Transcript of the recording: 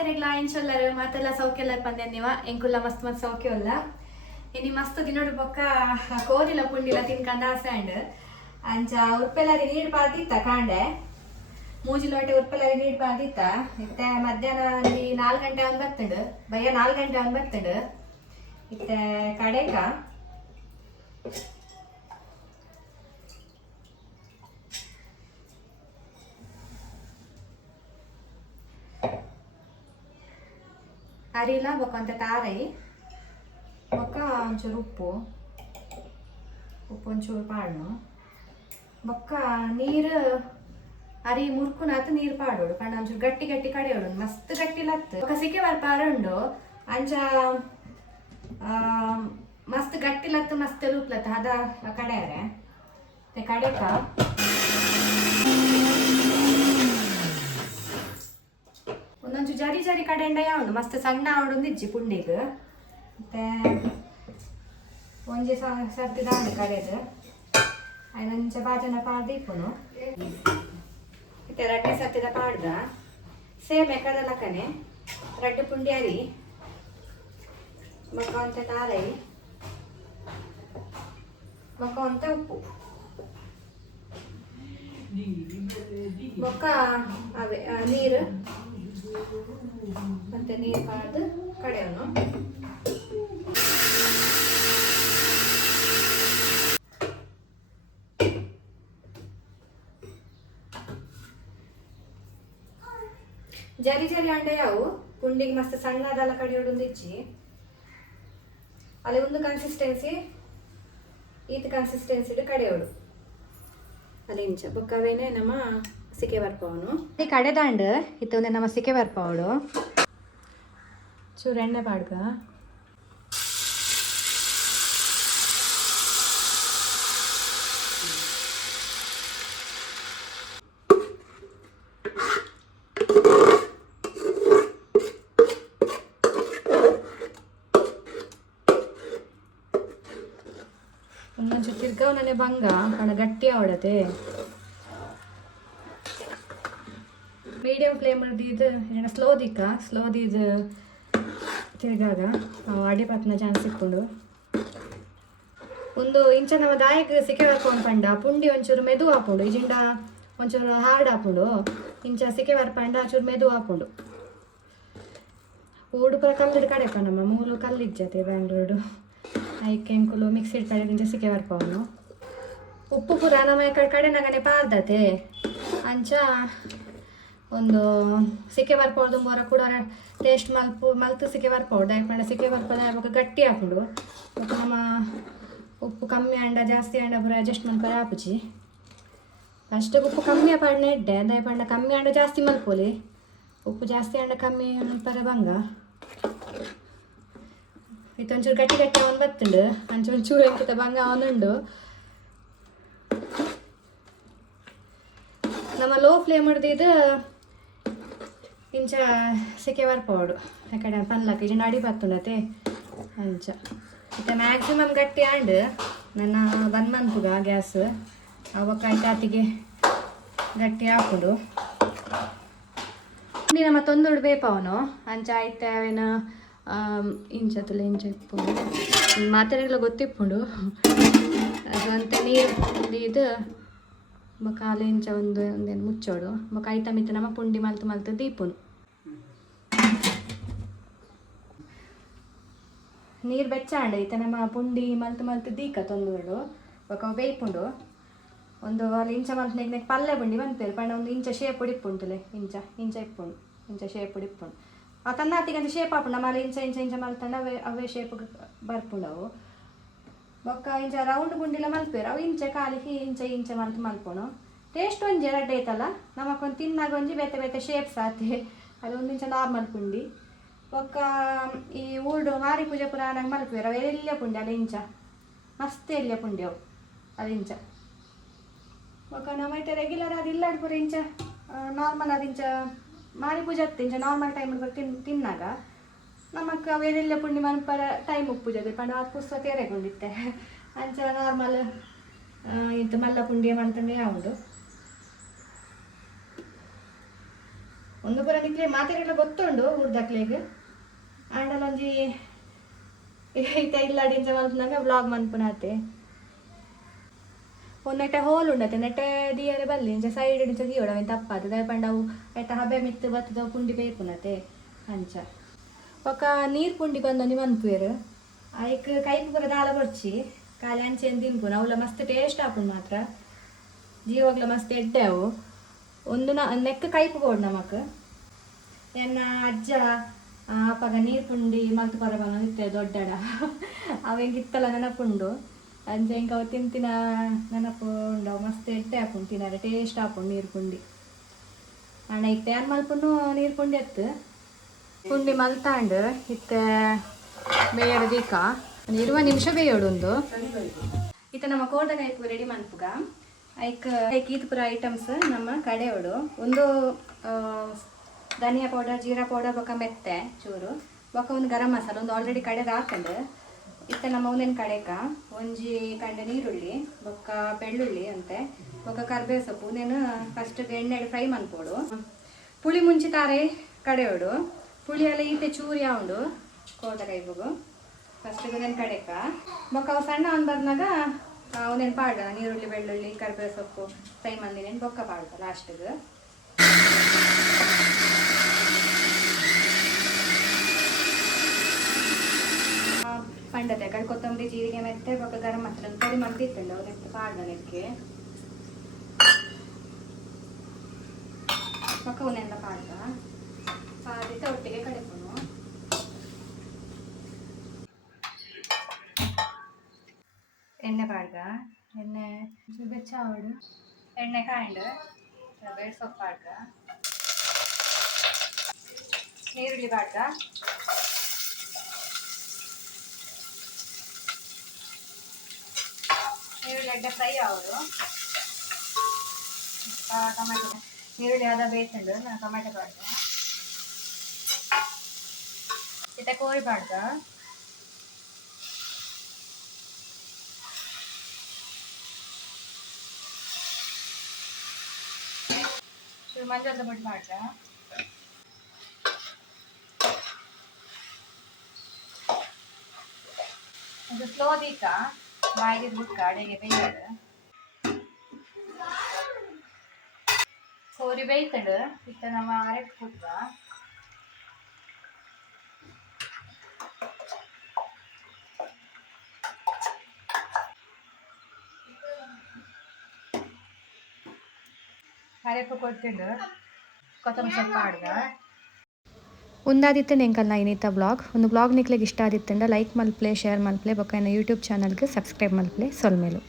ಮಾತೆರೆಗ್ಲ ಇಂಚೊಲ್ಲರು ಮಾತೆಲ್ಲ ಸೌಖ್ಯಲ್ಲ ಪಂದ್ಯ ನೀವ ಎಂಕುಲ್ಲ ಮಸ್ತ್ ಮಸ್ತ್ ಸೌಖ್ಯವಲ್ಲ ಇನಿ ಮಸ್ತ್ ದಿನೋಡು ಬೊಕ್ಕ ಕೋರಿಲ ಪುಂಡಿಲ ತಿನ್ಕಂದ ಆಸೆಂಡ್ ಅಂಚ ಉರ್ಪೆಲ್ಲರಿ ನೀರು ಪಾರ್ದಿತ್ತ ಕಾಂಡೆ ಮೂಜಿಲೋಟೆ ಉರ್ಪೆಲ್ಲರಿ ನೀರು ಪಾರ್ದಿತ್ತ ಇತ್ತೆ ಮಧ್ಯಾಹ್ನ 4 ಗಂಟೆ ಅವನ್ ಬರ್ತಂಡು ಬಯ್ಯ 4 ಗಂಟೆ ಅವನ್ ಬರ್ತಂಡು ಇತ್ತೆ ಕಡೆಕ ಅರಿಲ ಬೊಕ್ಕ ಅಂತ ತಾರೈ ಬೊಕ್ಕ ಒಂಚೂರು ಉಪ್ಪು ಒಂಚೂರು ಪಾಡು ಬೊಕ್ಕ ನೀರು ಅರಿ ಮುರ್ಕುನಾತ್ ನೀರು ಪಾಡೋಡು ಪಂಡ ಒಂಚೂರು ಗಟ್ಟಿ ಗಟ್ಟಿ ಕಡೆಯೋಡು ಮಸ್ತ್ ಗಟ್ಟಿ ಲತ್ತು ಬೊಕ್ಕ ಸಿಕ್ಕೆ ಬರ್ಪಾರುಂಡು ಅಂಚ ಮಸ್ತ್ ಗಟ್ಟಿ ಲತ್ತು ಮಸ್ತ್ ರೂಪ್ಲತ್ತ ಅದ ಕಡೆಯರೆ ಕಡೆಕ ಒಂದೊಂಚು ಜರಿ ಜರಿ ಕಡೆಂಡ ಯಾವುದು ಮಸ್ತ್ ಸಣ್ಣ ಆವಡು ಇಜ್ಜಿ ಪುಂಡಿಗೆ ಮತ್ತೆ ಒಂಜಿ ಸರ್ತಿ ದಾಂಡು ಕಡೆದು ಐದಂಚ ಬಾಜನ ಪಾಡ್ದು ಇಪ್ಪುನು ಮತ್ತೆ ರಡ್ಡೆ ಸರ್ತಿದ ಪಾಡ್ದ ಸೇಮ್ ಎಕ್ಕದಲ್ಲಕನೆ ರಡ್ಡು ಪುಂಡಿ ಅರಿ ಬೊಕ್ಕ ಒಂತ ತಾರೈ ಬೊಕ್ಕ ಒಂತ ಉಪ್ಪು ಬೊಕ್ಕ ಅವೇ ನೀರು ಮತ್ತೆ ನೀರು ಪಾಡ್ದು ಕಡೆಯವನು ಜರಿ ಜರಿ ಅಂಡೆ ಯಾವು ಪುಂಡಿಗೆ ಮಸ್ತ್ ಸಣ್ಣದಲ್ಲ ಕಡೆಯೋಡು ಇಚ್ಚಿ ಅಲ್ಲಿ ಒಂದು ಕನ್ಸಿಸ್ಟೆನ್ಸಿ ಈತ ಕನ್ಸಿಸ್ಟೆನ್ಸಿ ಕಡೆಯೋಡು ಅಲ್ಲಿ ಇಂಚ ಬೊಕ್ಕವೇನೆ ನಮ್ಮ ಸಿಕ್ಕೆ ಬರ್ಪವನು ಈ ಕಡೆದಾಂಡ್ ಇತ್ತೊಂದೆ ನಮ್ಮ ಸಿಕ್ಕೆ ಬರ್ಪವಡು ಚೂರು ಎಣ್ಣೆ ಪಾಡ್ಗ ಒಂದೊಂಚು ತಿರ್ಗವನೇ ಬಂಗ ಹಣ ಗಟ್ಟಿ ಆವಡತೆ ಮೀಡಿಯಂ ಫ್ಲೇಮ್ ಇದು ಸ್ಲೋ ದೀದು ತಿರ್ಗಾಗ ಅಡಿಪತ್ನ ಚಾನ್ಸ್ ಇಟ್ಕೊಂಡು ಒಂದು ಇಂಚ ನಮ್ಮ ದಾಯಕ್ಕೆ ಸಿಕ್ಕೆ ಬರ್ಕೊಂಡು ಪಂಡ ಪುಂಡಿ ಒಂಚೂರು ಮೆದು ಹಾಕೊಂಡು ಇಜಿಂಡ ಒಂಚೂರು ಹಾರ್ಡ್ ಹಾಕೊಂಡು ಇಂಚ ಸಿಕ್ಕೆ ಬರ್ಪಂಡ ಚೂರು ಮೆದು ಹಾಕೊಂಡು ಊಡುಪುರ ಕಲ್ಲಿಡ್ ಕಡೆಕ ನಮ್ಮ ಮೂಲು ಕಲ್ಲಿಜ್ಜತೆ ಬ್ಯಾಂಗ್ಳೂರು ಐಕೆ ಎಂಕುಲು ಮಿಕ್ಸಿಡ್ ಕಡೆ ಇಂಚ ಸಿಕ್ಕೆ ಬರ್ಪವನು ಉಪ್ಪು ಪುರ ನಮ್ಮ ಕಡೆ ನಗನೆ ಪಾರ್ದತೆ ಅಂಚ ಒಂದು ಸಿಕ್ಕೆ ಬರ್ಪೋದು ಮೊರ ಕೂಡ ಟೇಸ್ಟ್ ಮಲ್ತು ಸಿಕ್ಕೆ ಬರ್ಪೋಡು ಯಾಕಂದ್ರೆ ಸಿಕ್ಕೆ ಬರ್ಪೋದು ಯಾವಾಗ ಗಟ್ಟಿ ಹಾಕೊಂಡು ನಮ್ಮ ಉಪ್ಪು ಕಮ್ಮಿ ಅಂಡ ಜಾಸ್ತಿ ಅಂಡ ಪೂರ ಅಡ್ಜಸ್ಟ್ಮೆಂಟ್ ಪರ ಹಾಪುಚಿ ಫಸ್ಟ್ ಉಪ್ಪು ಕಮ್ಮಿ ಪಂಡ ಇಡ್ಡೆ ದಯಪಂಡ ಕಮ್ಮಿ ಅಂಡ ಜಾಸ್ತಿ ಮಲ್ಪೋಲಿ ಉಪ್ಪು ಜಾಸ್ತಿ ಅಂಡ ಕಮ್ಮಿ ಪರ ಬಂಗ ಇತ್ತೊಂಚೂರು ಗಟ್ಟಿ ಗಟ್ಟಿ ಅವನು ಬತ್ತುಂಡು ಒಂಚೂರು ಎಂಕಿತ ಬಂಗ ಅವನುಂಡು ನಮ್ಮ ಲೋ ಫ್ಲೇಮ್ ಹಿಡ್ದಿದ್ದು ಇಂಚ ಸಿಕ್ಕೆ ಬರ್ಪೋಡು ಯಾಕಡೆ ಪನ್ಲಕ್ಕ ಇಜ ಅಡಿ ಬತ್ತುಂಡತೆ ಅಂಚ ಮತ್ತೆ ಮ್ಯಾಕ್ಸಿಮಮ್ ಗಟ್ಟಿ ಆಂಡ್ ನನ್ನ ಬಂದ್ ಮನ್ಪುಗ ಗ್ಯಾಸ್ ಅವಕ್ಕಾಯ್ತು ಆತಿಗೆ ಗಟ್ಟಿ ಹಾಕೊಂಡು ನಮ್ಮ ತೊಂದುಡು ಬೇಪವನು ಅಂಚ ಆಯ್ತು ಅವೇನು ಇಂಚತ್ತಲ್ಲ ಇಂಚ ಇಪ್ಪುಂಡು ಮಾತ್ರೆಗಳ ಗೊತ್ತಿಪ್ಪುಂಡು ಅದಂತೆ ನೀರು ಇದು ಕಾಲು ಇಂಚ ಒಂದೇನು ಮುಚ್ಚೋಡು ಐತ ಮಿತ್ತ ನಮ್ಮ ಪುಂಡಿ ಮಲ್ತು ದೀಪುನು ನೀರು ಬೆಚ್ಚಾಂಡ ಐತ ನಮ್ಮ ಪುಂಡಿ ಮಲ್ತು ದೀಕ ತೊಂದುಡು ಬೊಕ ಬೇಯ್ಪುಂಡು ಒಂದು ಅಲ್ಲಿ ಇಂಚ ಮಲ್ತು ಪಲ್ಲೆ ಪುಂಡಿ ಬಂತೇರು ಪಂಡ ಒಂದು ಇಂಚ ಶೇಪ್ ಉಡಿಪ್ಪುಂಟುಲೆ ಇಂಚ ಇಪ್ಪುಂಡು ಇಂಚ ಶೇಪ್ ಉಡಿಪ್ಪುಂಡು ಆ ತನ್ನಾತಿಗಂತ ಶೇಪ್ ಹಾಪುಂಡು ನಮ್ಮಲ್ಲಿ ಇಂಚ ಮಲ್ತಂಡ ಅವೇ ಶೇಪ್ ಬರ್ಪುಂಡವು ಬೊಕ್ಕ ಇಂಚ ರೌಂಡ್ ಗುಂಡಿಲ ಮಲ್ಪೇರು ಅವು ಇಂಚ ಕಾಲಿಗೆ ಇಂಚ ಮಲ್ಪೋಣ ಟೇಸ್ಟ್ ಒಂಜಿ ಎರಡ್ಡು ಐತಲ್ಲ ನಮಕೊಂದು ತಿನ್ನಾಗ ಒಂಜಿ ಬೇತೆ ಶೇಪ್ಸ್ ಆತಿ ಅದು ಒಂದು ಇಂಚ ನಾರ್ಮಲ್ ಪುಂಡಿ ಬೊಕ್ಕ ಈ ಊರ್ಡು ಮಾರಿ ಪೂಜೆ ಪುರಾಣಾಗ ಮಲ್ಪೇರು ಅವು ಎಲ್ಯ ಪುಂಡಿ ಅಲ್ಲ ಇಂಚ ಮಸ್ತ್ ಎಲ್ಯ ಪುಂಡಿ ಅವು ಅದು ಇಂಚ ಬೊಕ್ಕ ನಮ್ಮೈತೆ ರೆಗ್ಯುಲರ್ ಅದು ಇಲ್ಲಾಡ್ ಪೂರ ಇಂಚ ನಾರ್ಮಲ್ ಅದು ಇಂಚ ಮಾರಿ ಪೂಜೆ ಹತ್ತು ಇಂಚ ನಾರ್ಮಲ್ ಟೈಮ್ ತಿನ್ನಾಗ ನಮಕ್ ಅವೆಲ್ಲ ಪುಂಡಿ ಮನ್ಪರ ಟೈಮ್ ಉಪ್ಪುಜದೆ ಪಂಡ ಅದು ಪುಸ್ತಕ ತೇರೆಗೊಂಡಿತ್ತೆ ಅಂಚ ನಾರ್ಮಲ್ ಇದು ಮಲ್ಲ ಪುಂಡಿ ಮಂತಂಡೆ ಯಾವುದು ಒಂದು ಪೂರ ನಿಕ್ಲೆ ಮಾತೆರೆಲ್ಲ ಗೊತ್ತುಂಡು ಊರ್ದಕ್ಲೆಗ್ ಆಂಡಲ ಒಂಜಿ ಈತ ಇಲ್ಲಾಡಿ ಇಂಚ ಮಲ್ಪನಾಗ ವ್ಲಾಗ್ ಮನ್ಪುನಾತೆ ಒಂದು ನೆಟ್ಟೆ ಹೋಲ್ ಉಂಡತೆ ನೆಟ್ಟೆ ದಿಯರೆ ಬಲ್ಲಿ ಇಂಚ ಸೈಡ್ ಇಂಚ ದಿಯೋಡ ಅವೇನು ತಪ್ಪಾದ ದಯಪಂಡ ಅವು ಐತ ಹಬೆ ಮಿತ್ತು ಬತ್ತದ ಪುಂಡಿ ಬೇಪುನತೆ ಅಂಚ ಒಕ್ಕ ನೀರು ಪುಂಡಿ ಬಂದೊಂದು ಮನ್ಪುವೆರು ಐಕ್ ಕೈಪು ಪೂರ ದಾಲ ಕೊಡ್ಚಿ ಖಾಲಿ ಅಂಚೆನ್ ತಿನ್ಪುನ ಅವಳ ಮಸ್ತ್ ಟೇಸ್ಟ್ ಆಪುಂಡು ಮಾತ್ರ ಜೀವಾಗ್ಲ ಮಸ್ತ್ ಎಡ್ಡೆ ಅವು ಒಂದು ನೆಕ್ಕ ಕೈಪು ಕೊಡು ನಮಕ್ ಎನ್ನ ಅಜ್ಜ ಅಪ್ಪಗ ನೀರು ಪುಂಡಿ ಮಲ್ತು ಪರಬನ ಇತ್ತೆ ದೊಡ್ಡಡ ಅವಂಗೆ ಇತ್ತಲ್ಲ ನೆನಪುಂಡು ಅಂಚೆ ಇಂಕ ಅವು ತಿಂತಿನ ನೆನಪು ಉಂಡು ಮಸ್ತ್ ಎಡ್ಡೆ ಹಾಕೊಂಡು ತಿನ್ನಾರೆ ಟೇಸ್ಟ್ ಹಾಕೊಂಡು ನೀರು ಪುಂಡಿ ಅಣ್ಣ ಇತ್ತ ಏನು ಮಲ್ಪುಂಡು ನೀರು ಪುಂಡಿ ಎತ್ತು ಪುಂಡಿ ಮಲ್ತಾಂಡು ಇತ್ತ ಬೇಯಡ ದೀಕ 20 ನಿಮಿಷ ಬೇಯೋಡೊಂದು ಇತ್ತ ನಮ್ಮ ಕೋಟಗಾಯ್ಪು ರೆಡಿ ಮನ್ಪುಗ ಐಕ್ ಈತ ಪೂರ ಐಟಮ್ಸ್ ನಮ್ಮ ಕಡೆಯೋಡು ಒಂದು ಧನಿಯಾ ಪೌಡರ್ ಜೀರಾ ಪೌಡರ್ ಬೊಕ್ಕ ಮೆತ್ತೆ ಚೂರು ಬೊಕ್ಕ ಒಂದು ಗರಂ ಮಸಾಲ ಒಂದು ಆಲ್ರೆಡಿ ಕಡೆದು ಹಾಕೊಂಡು ಇತ್ತ ನಮ್ಮ ಒಂದೇನು ಕಡೆಕ ಒಂಜಿ ಕಂಡೆ ನೀರುಳ್ಳಿ ಬೊಕ್ಕ ಬೆಳ್ಳುಳ್ಳಿ ಅಂತೆ ಬೊಕ್ಕ ಕರ್ಬೇವು ಸೊಪ್ಪು ನೀನು ಫಸ್ಟ್ ಎಣ್ಣೆಗೆ ಫ್ರೈ ಮನ್ಪೋಡು ಪುಳಿ ಮುಂಚೆ ತಾರೆ ಕಡೆಯೋಡು ಪುಳಿ ಎಲ್ಲ ಈತೆ ಚೂರಿ ಯಾವುದು ಕೋಟಗಾಯ್ಪುಗು ಫಸ್ಟ್ ಒಂದೇನು ಕಡೆಕ ಬೊಕ್ಕ ಅವು ಸಣ್ಣ ಒಂದು ಬರ್ನಾಗ ಒಂದೇನು ಪಾಡ ನೀರುಳ್ಳಿ ಬೆಳ್ಳುಳ್ಳಿ ಕರ್ಬೇವು ಸೊಪ್ಪು ಫ್ರೈ ಮಂದಿನೇನು ಬೊಕ್ಕ ಪಾಡ ಲಾಸ್ಟಿಗೆ ಪಂಡತೆ ಕಡೆ ಕೊತ್ತಂಬರಿ ಜೀರಿಗೆ ಮೆತ್ತೆ ಬೊಕ್ಕ ಗರಂ ಮಸಾಲ ಪೊಡಿ ಮಲ್ತಿತ್ತಂಡು ನೆಕ್ಸ್ಟ್ ಪಾಡ್ದನೆಕ್ಕೆ ಬೊಕ್ಕ ಉನೆಲ್ಲ ಪಾಡ್ದ ಪಾಡಿತ ಒಟ್ಟಿಗೆ ಕಡೆಪುನು ಎಣ್ಣೆ ಪಾಡ್ದ ಎಣ್ಣೆ ಬೆಚ್ಚ ಆವಡು ಎಣ್ಣೆ ಕಾಂಡು ಬೇಳೆ ಸೊಪ್ಪು ಪಾಡ್ದ ನೀರುಳ್ಳಿ ಪಾಡ್ದ ನೀರುಳ್ಳಿ ಎಡ್ಡೆ ಫ್ರೈ ಆಗೋದು ಟೊಮೆಟೊ ನೀರುಳ್ಳಿ ಆದ ಬೇಯ್ತಂಡು ನಾನು ಟೊಮೆಟೊ ಪಾಡ್ದೆ ಇತ್ತ ಕೋರಿ ಪಾಡ್ದ ಚೂರು ಮಂಜಾದ ಪುಡಿ ಪಾಡ್ದ ಇದು ಸ್ಲೋ ದೀಕ ಬಾಯಿಗೆ ಬುಕ್ಕ ಅಡೆಗೆ ಬೇಯ್ಯಡು ಕೋರಿ ಬೇಯ್ತಂಡು ಇತ್ತ ನಮ್ಮ ಅರೆಕ್ ಕುಟ್ಟ ಅರೆಕು ಕೊಟ್ಟಿದ್ದು ಕೊತ್ತಂಬರಿ ಸೊಪ್ಪು ಪಾಡ್ದ ಒಂದಾದಿತ್ತು ನೆಂಕಲ್ನ ಇನ್ನಿತ ಬ್ಲಾಗ್ ಒಂದು ಬ್ಲಾಗ್ ನಿಕ್ಲಿಗೆ ಇಷ್ಟ ಆದಿತ್ತಂಡ ಲೈಕ್ ಮಲ್ಪ್ಲೆ ಶೇರ್ ಮಲ್ಪ್ಲೆ ಬೊಕ್ಕ ಯೂಟ್ಯೂಬ್ ಚಾನಲ್ಗೆ ಸಬ್ಸ್ಕ್ರೈಬ್ ಮಲ್ಪ್ಲೆ ಸೊಲ್ಮೇಲು